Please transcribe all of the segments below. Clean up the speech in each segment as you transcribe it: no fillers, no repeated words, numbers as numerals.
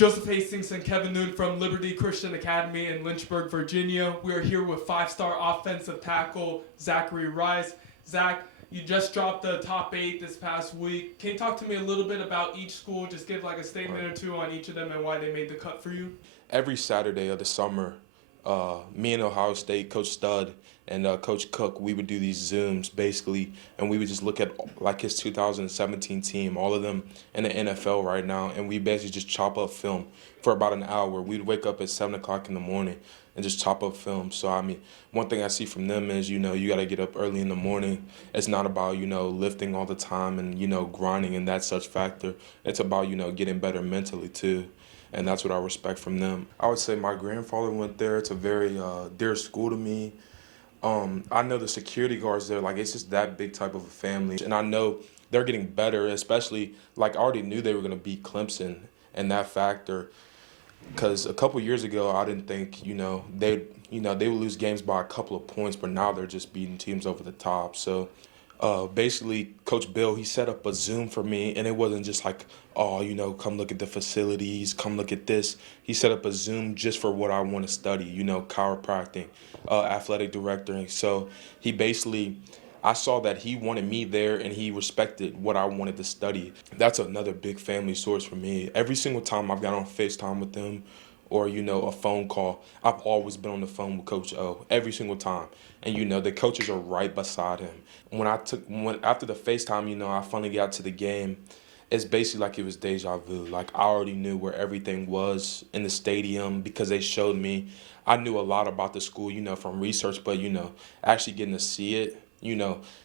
Joseph Hastings and Kevin Noon from Liberty Christian Academy in Lynchburg, Virginia. We are here with five-star offensive tackle Zachary Rice. Zach, you just dropped the top 8 this past week. Can you talk to me a little bit about each school? Just give like a statement or two on each of them and why they made the cut for you. Every Saturday of the summer, me and Ohio State, Coach Stud and Coach Cook, we would do these Zooms basically, and we would just look at like his 2017 team, all of them in the NFL right now, and we basically just chop up film for about an hour. We'd wake up at 7 o'clock in the morning and just chop up film. So, I mean, one thing I see from them is, you got to get up early in the morning. It's not about, lifting all the time and, grinding and that such factor. It's about, getting better mentally too. And that's what I respect from them. I would say my grandfather went there. It's a very dear school to me. I know the security guards there, like it's just that big type of a family. And I know they're getting better, especially like I already knew they were going to beat Clemson and that factor. Because a couple years ago, I didn't think, they would lose games by a couple of points, but now they're just beating teams over the top. So basically, Coach Bill, he set up a Zoom for me, and it wasn't just like, oh, come look at the facilities, come look at this. He set up a Zoom just for what I want to study, chiropractic, athletic director. So he basically, I saw that he wanted me there and he respected what I wanted to study. That's another big family source for me. Every single time I've got on FaceTime with them or, a phone call, I've always been on the phone with Coach O every single time. And, the coaches are right beside him. After the FaceTime, I finally got to the game, it's basically like it was deja vu. Like I already knew where everything was in the stadium because they showed me. I knew a lot about the school, from research, but actually getting to see it,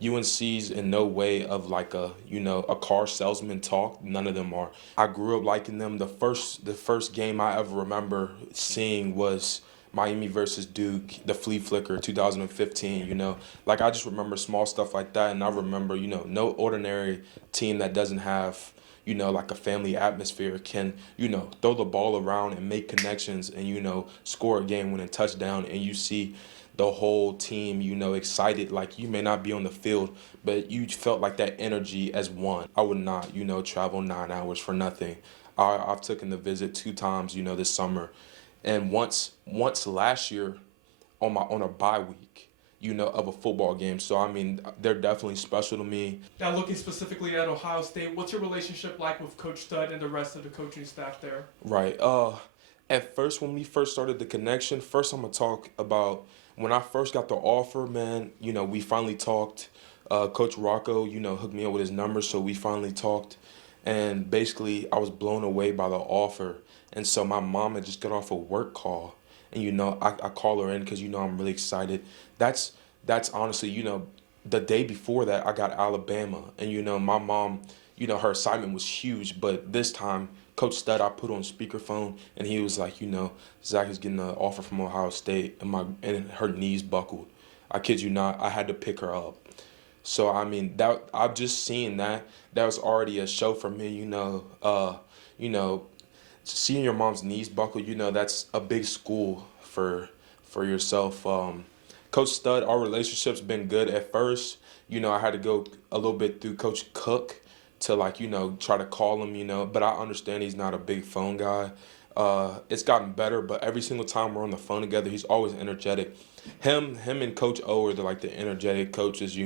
UNC's in no way of like a car salesman talk. None of them are. I grew up liking them. The first game I ever remember seeing was Miami versus Duke, the flea flicker, 2015, Like I just remember small stuff like that, and I remember, no ordinary team that doesn't have, like a family atmosphere can, throw the ball around and make connections and, score a game-winning touchdown, and you see the whole team, excited. Like you may not be on the field, but you felt like that energy as one. I would not, travel 9 hours for nothing. I've taken the visit 2 times, this summer, and once last year on a bye week, of a football game. So I mean, they're definitely special to me. Now, looking specifically at Ohio State, what's your relationship like with Coach Stud and the rest of the coaching staff there? Right. At first, when we first started the connection, first I'm gonna talk about when I first got the offer, man. We finally talked. Coach Rocco, hooked me up with his number, so we finally talked. And basically, I was blown away by the offer. And so my mom had just got off a work call, and I call her in because I'm really excited. That's honestly, the day before that I got Alabama, and my mom, her assignment was huge, but this time Coach Stud I put on speakerphone, and he was like, Zach is getting an offer from Ohio State, and her knees buckled. I kid you not, I had to pick her up. So I mean that I've just seen that was already a show for me. You know, seeing your mom's knees buckle. That's a big school for yourself. Coach Stud, our relationship's been good at first. I had to go a little bit through Coach Cook to like try to call him. But I understand he's not a big phone guy. It's gotten better, but every single time we're on the phone together, he's always energetic. Him and Coach O are the energetic coaches,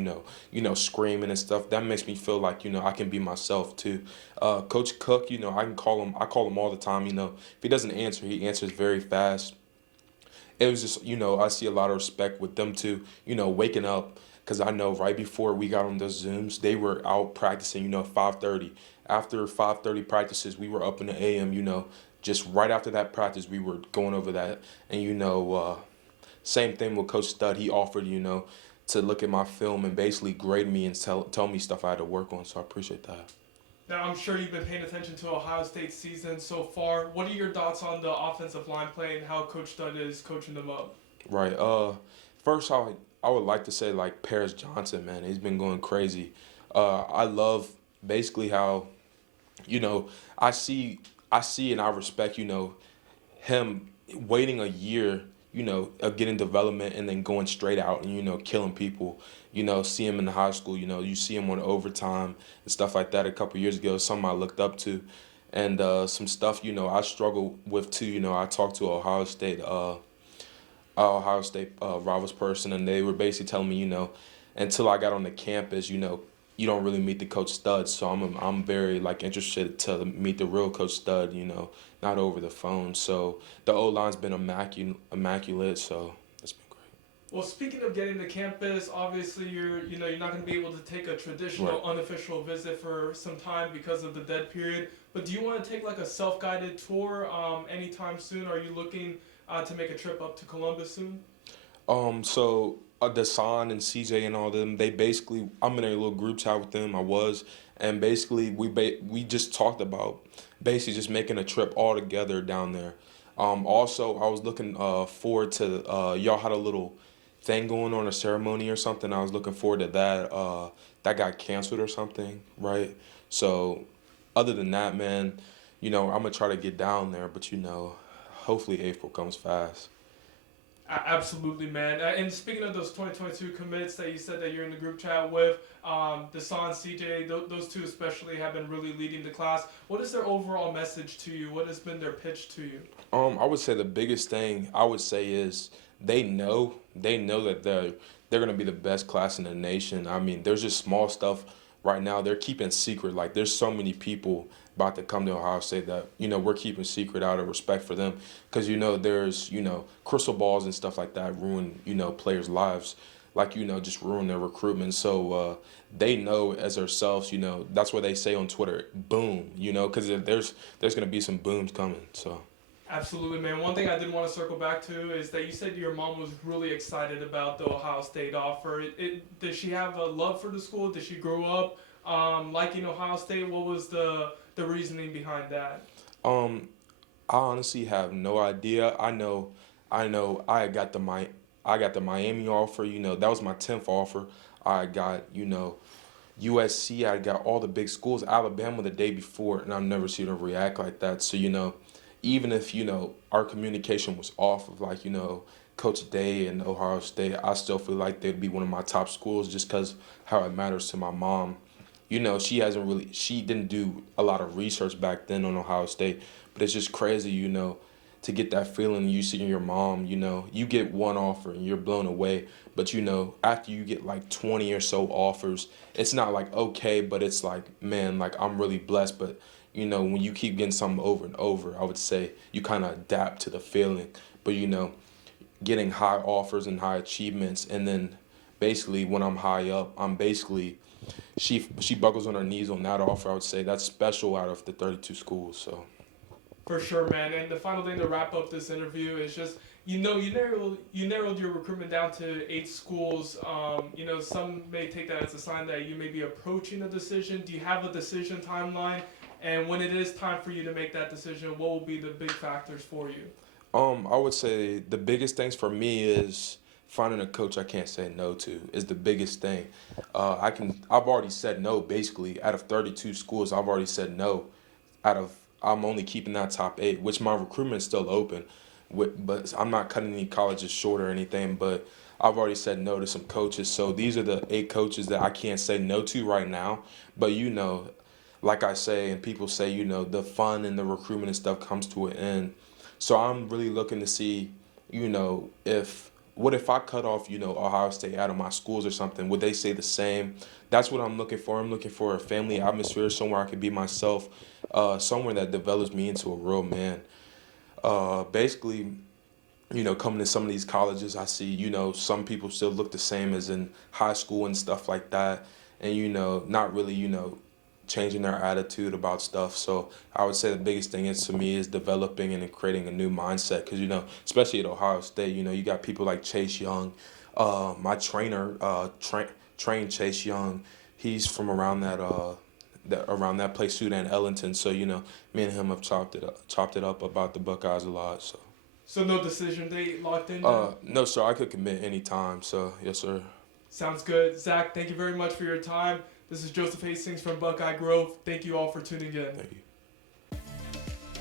screaming and stuff. That makes me feel like, I can be myself too. Coach Cook, I call him all the time, if he doesn't answer, he answers very fast. It was just, I see a lot of respect with them too, waking up, because I know right before we got on those Zooms, they were out practicing, 5:30. After 5:30 practices, we were up in the AM, just right after that practice, we were going over that. And, same thing with Coach Stud. He offered, to look at my film and basically grade me and tell me stuff I had to work on. So I appreciate that. Now, I'm sure you've been paying attention to Ohio State's season so far. What are your thoughts on the offensive line play and how Coach Stud is coaching them up? Right. First, I would like to say like Paris Johnson, man. He's been going crazy. I love basically how, you know, I see I see and I respect, him waiting a year, of getting development and then going straight out and, killing people. See him in high school, you see him on overtime and stuff like that a couple years ago, something I looked up to. and some stuff I struggle with too. I talked to Ohio State rivals person, and they were basically telling me, until I got on the campus, you don't really meet the coach stud. So I'm very like interested to meet the real coach stud, not over the phone. So the O line's been immaculate. So it's been great. Well, speaking of getting to campus, obviously you're not going to be able to take a traditional Right. unofficial visit for some time because of the dead period. But do you want to take like a self-guided tour anytime soon? Are you looking to make a trip up to Columbus soon? So Dasan and CJ and all them, they basically, I'm in a little group chat with them. I was, and basically we just talked about basically just making a trip all together down there. Also, I was looking forward to y'all had a little thing going on, a ceremony or something. I was looking forward to that. That got canceled or something, right? So, other than that, man, I'm gonna try to get down there, but hopefully April comes fast. Absolutely, man. And speaking of those 2022 commits that you said that you're in the group chat with, Desan, CJ, those two especially have been really leading the class. What is their overall message to you? What has been their pitch to you? I would say the biggest thing I would say is they know that they're gonna be the best class in the nation. I mean, there's just small stuff right now they're keeping secret. Like there's so many people about to come to Ohio State that we're keeping secret out of respect for them, because there's crystal balls and stuff like that ruin players' lives, like just ruin their recruitment. So they know as themselves. That's what they say on Twitter. Boom, because there's gonna be some booms coming. So. Absolutely, man. One thing I did want to circle back to is that you said your mom was really excited about the Ohio State offer. Did she have a love for the school? Did she grow up liking Ohio State? What was the reasoning behind that? Um, I honestly have no idea. I know. I got the Miami offer. That was my 10th offer. I got USC. I got all the big schools. Alabama the day before, and I've never seen her react like that. So even if our communication was off of like Coach Day and Ohio State, I still feel like they'd be one of my top schools just because how it matters to my mom. She didn't do a lot of research back then on Ohio State, but it's just crazy, to get that feeling you see in your mom. You get one offer and you're blown away, but after you get like 20 or so offers, it's not like okay, but it's like, man, like I'm really blessed. But when you keep getting something over and over, I would say you kind of adapt to the feeling. But getting high offers and high achievements, and then basically when I'm high up, I'm basically she buckles on her knees on that offer. I would say that's special out of the 32 schools. So. For sure, man. And the final thing to wrap up this interview is just you narrowed your recruitment down to 8 schools. Some may take that as a sign that you may be approaching a decision. Do you have a decision timeline? And when it is time for you to make that decision, what will be the big factors for you? I would say the biggest things for me is finding a coach I can't say no to is the biggest thing. I've already said no basically out of 32 schools. I've already said no. I'm only keeping that top 8, which my recruitment is still open. But I'm not cutting any colleges short or anything. But I've already said no to some coaches. So these are the 8 coaches that I can't say no to right now. But like I say, and people say, the fun and the recruitment and stuff comes to an end. So I'm really looking to see, if I cut off, Ohio State out of my schools or something, would they say the same? That's what I'm looking for. I'm looking for a family atmosphere, somewhere I can be myself, somewhere that develops me into a real man. Basically, coming to some of these colleges, I see, some people still look the same as in high school and stuff like that. And, not really, changing their attitude about stuff. So I would say the biggest thing is to me is developing and creating a new mindset. Because especially at Ohio State, you got people like Chase Young. My trainer trained Chase Young. He's from around that place, Sudan Ellington. So me and him have chopped it up about the Buckeyes a lot. So. So no decision date locked in yet? No, sir. I could commit anytime. So yes, sir. Sounds good. Zach, thank you very much for your time. This is Joseph Hastings from Buckeye Grove. Thank you all for tuning in. Thank you.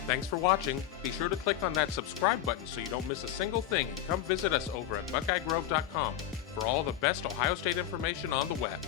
Thanks for watching. Be sure to click on that subscribe button so you don't miss a single thing, and come visit us over at BuckeyeGrove.com for all the best Ohio State information on the web.